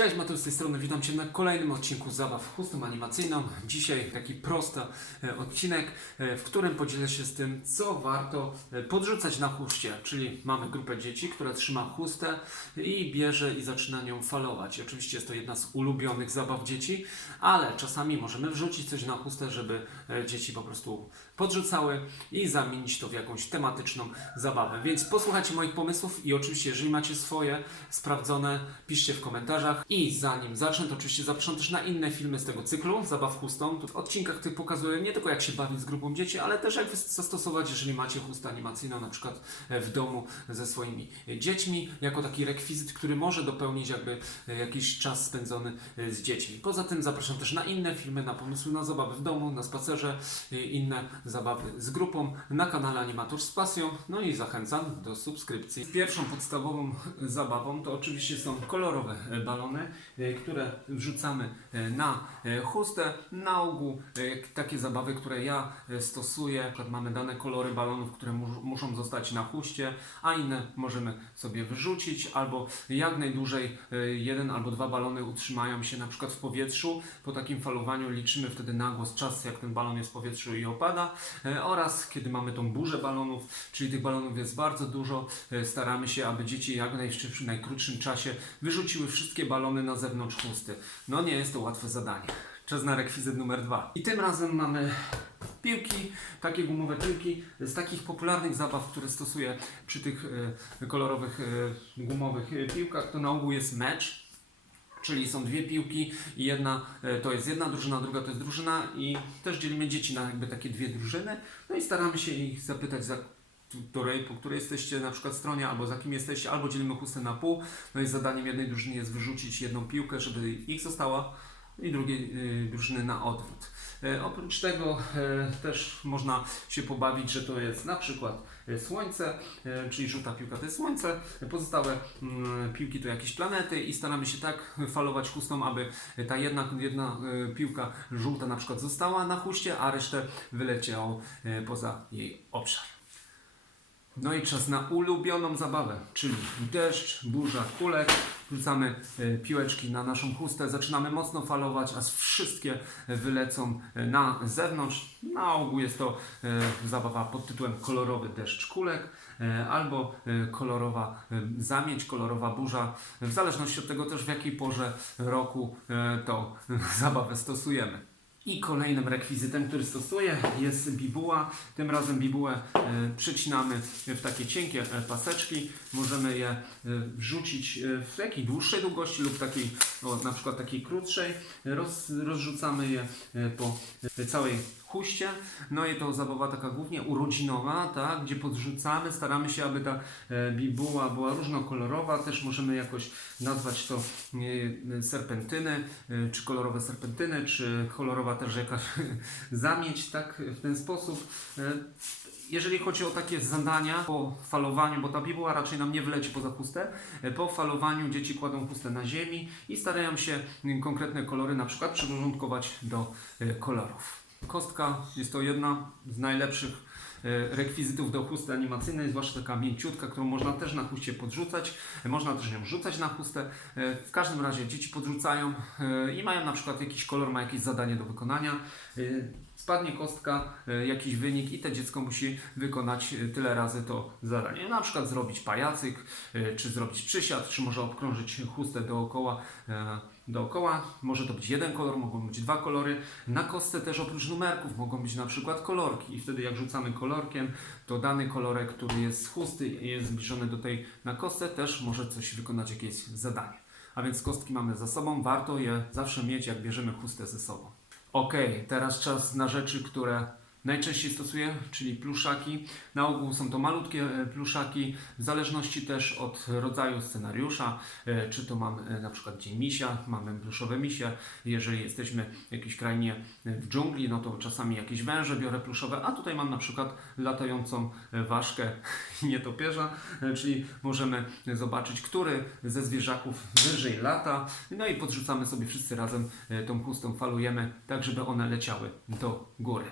Cześć, Mateusz z tej strony, witam Cię na kolejnym odcinku Zabaw chustą animacyjną. Dzisiaj taki prosty e, odcinek, e, w którym podzielę się z tym, co warto e, podrzucać na chuście. Czyli mamy grupę dzieci, która trzyma chustę i bierze i zaczyna nią falować. Oczywiście jest to jedna z ulubionych zabaw dzieci, ale czasami możemy wrzucić coś na chustę, żeby dzieci po prostu podrzucały i zamienić to w jakąś tematyczną zabawę. Więc posłuchajcie moich pomysłów i oczywiście, jeżeli macie swoje sprawdzone, piszcie w komentarzach. I zanim zacznę, to oczywiście zapraszam też na inne filmy z tego cyklu, zabaw chustą. Tu W odcinkach tych pokazuję nie tylko jak się bawić z grupą dzieci, ale też jak zastosować, jeżeli macie chustę animacyjną, na przykład e, w domu ze swoimi dziećmi, jako taki rekwizyt, który może dopełnić jakby e, jakiś czas spędzony e, z dziećmi. Poza tym zapraszam też na inne filmy, na pomysły na zabawy w domu, na spacerze, inne zabawy z grupą na kanale Animator z Pasją. No i zachęcam do subskrypcji. Pierwszą podstawową zabawą to oczywiście są kolorowe balony, e, które wrzucamy e, na e, chustę. Na ogół takie zabawy, które ja stosuję, na przykład mamy dane kolory balonów, które mu- muszą zostać na chuście, a inne możemy sobie wyrzucić, albo jak najdłużej jeden albo dwa balony utrzymają się na przykład w powietrzu. Po takim falowaniu liczymy wtedy na głos czas, jak ten balon jest w powietrzu i opada. Oraz kiedy mamy tą burzę balonów, czyli tych balonów jest bardzo dużo, staramy się, aby dzieci jak najszybszym, najkrótszym czasie wyrzuciły wszystkie balony na zewnątrz chusty. No nie jest to łatwe zadanie. Czas na rekwizyt numer dwa. I tym razem mamy piłki, takie gumowe piłki z takich popularnych zabaw, które stosuję przy tych e, kolorowych e, gumowych e, piłkach. To na ogół jest mecz. Czyli są dwie piłki i jedna to jest jedna drużyna, druga to jest drużyna i też dzielimy dzieci na jakby takie dwie drużyny. No i staramy się ich zapytać za której, po której jesteście na przykład stronie, albo za kim jesteście, albo dzielimy chustę na pół. No i zadaniem jednej drużyny jest wyrzucić jedną piłkę, żeby ich została i drugiej y, drużyny na odwrót. E, oprócz tego e, też można się pobawić, że to jest na przykład e, słońce, czyli żółta piłka to jest słońce, pozostałe mm, piłki to jakieś planety i staramy się tak falować chustą, aby ta jedna, jedna piłka żółta na przykład została na chuście, a resztę wyleciało poza jej obszar. No i czas na ulubioną zabawę, czyli deszcz, burza, kulek. Wrzucamy e, piłeczki na naszą chustę, zaczynamy mocno falować, aż wszystkie wylecą e, na zewnątrz. Na ogół jest to e, zabawa pod tytułem kolorowy deszcz kulek e, albo e, kolorowa e, zamieć, kolorowa burza. W zależności od tego też w jakiej porze roku e, tą zabawę stosujemy. I kolejnym rekwizytem, który stosuję jest bibuła. Tym razem bibułę e, przecinamy w takie cienkie e, paseczki. Możemy je e, wrzucić w takiej dłuższej długości lub takiej, o, na przykład takiej krótszej. Roz, rozrzucamy je po całej huście. No i to zabawa taka głównie urodzinowa, tak, gdzie podrzucamy, staramy się, aby ta e, bibuła była różnokolorowa. Też możemy jakoś nazwać to e, serpentyny, e, czy kolorowe serpentyny, czy kolorowa też jakaś zamieć, tak, w ten sposób. Jeżeli chodzi o takie zadania po falowaniu, bo ta bibuła raczej nam nie wyleci poza chustę, po falowaniu dzieci kładą chustę na ziemi i starają się konkretne kolory na przykład przyrządkować do kolorów. Kostka jest to jedna z najlepszych e, rekwizytów do chusty animacyjnej, zwłaszcza taka mięciutka, którą można też na chuście podrzucać. Można też nią rzucać na chustę. E, W każdym razie dzieci podrzucają e, i mają na przykład jakiś kolor, ma jakieś zadanie do wykonania. Spadnie kostka, e, jakiś wynik i to dziecko musi wykonać e, tyle razy to zadanie. Na przykład zrobić pajacyk, e, czy zrobić przysiad, czy może obkrążyć chustę dookoła. Dookoła może to być jeden kolor, mogą być dwa kolory. Na kostce też oprócz numerków mogą być na przykład kolorki i wtedy jak rzucamy kolorkiem, to dany kolorek, który jest z chusty i jest zbliżony do tej na kostce, też może coś wykonać jakieś zadanie. A więc kostki mamy za sobą, warto je zawsze mieć, jak bierzemy chustę ze sobą. Ok, teraz czas na rzeczy, które najczęściej stosuję, czyli pluszaki. Na ogół są to malutkie e, pluszaki, w zależności też od rodzaju scenariusza, e, czy to mam e, na przykład Dzień Misia, mamy pluszowe misie, jeżeli jesteśmy w jakiejś krainie w dżungli, no to czasami jakieś węże biorę pluszowe, a tutaj mam na przykład latającą ważkę nietopierza, czyli możemy zobaczyć, który ze zwierzaków wyżej lata, no i podrzucamy sobie wszyscy razem tą chustą, falujemy, tak żeby one leciały do góry.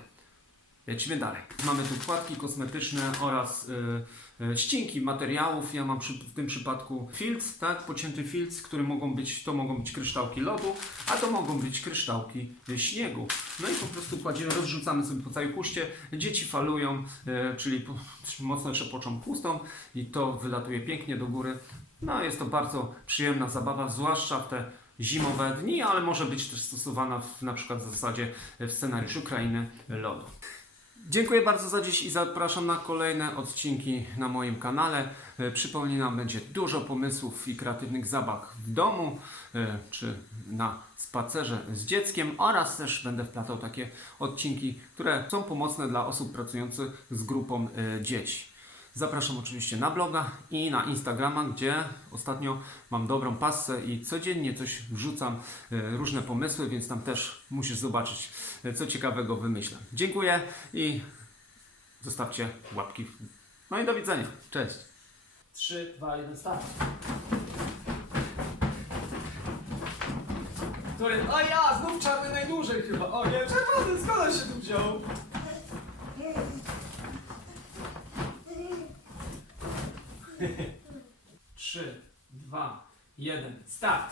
Lecimy dalej. Mamy tu płatki kosmetyczne oraz y, e, ścinki materiałów. Ja mam przy, w tym przypadku filc, tak, pocięty filc, który mogą być, to mogą być kryształki lodu, a to mogą być kryształki e, śniegu. No i po prostu kładziemy, rozrzucamy sobie po całej huście. Dzieci falują, e, czyli mocno trzepoczą chustą i to wylatuje pięknie do góry. No jest to bardzo przyjemna zabawa, zwłaszcza w te zimowe dni, ale może być też stosowana w, na przykład w zasadzie w scenariuszu Krainy Lodu. Dziękuję bardzo za dziś i zapraszam na kolejne odcinki na moim kanale. E, Przypominam, będzie dużo pomysłów i kreatywnych zabaw w domu e, czy na spacerze z dzieckiem oraz też będę wplatał takie odcinki, które są pomocne dla osób pracujących z grupą e, dzieci. Zapraszam oczywiście na bloga i na Instagrama, gdzie ostatnio mam dobrą pasę i codziennie coś wrzucam, e, różne pomysły, więc tam też musisz zobaczyć, e, co ciekawego wymyślę. Dziękuję i zostawcie łapki. No i do widzenia. Cześć. 3, 2, 1, start. Który? A ja! Znów czarny najdłużej chyba! O nie, czerwony! Skąd on się tu wziął? Trzy, dwa, jeden, start!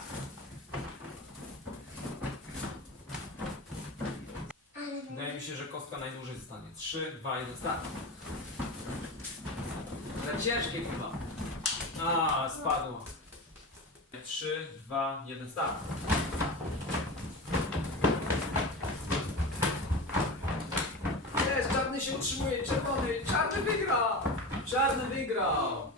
Wydaje mi się, że kostka najdłużej zostanie. Trzy, dwa, jeden, start! Za ciężkie chyba. A, spadło. Trzy, dwa, jeden, start! Jest, czarny się utrzymuje, czerwony! Czarny wygra! Czarny wygrał!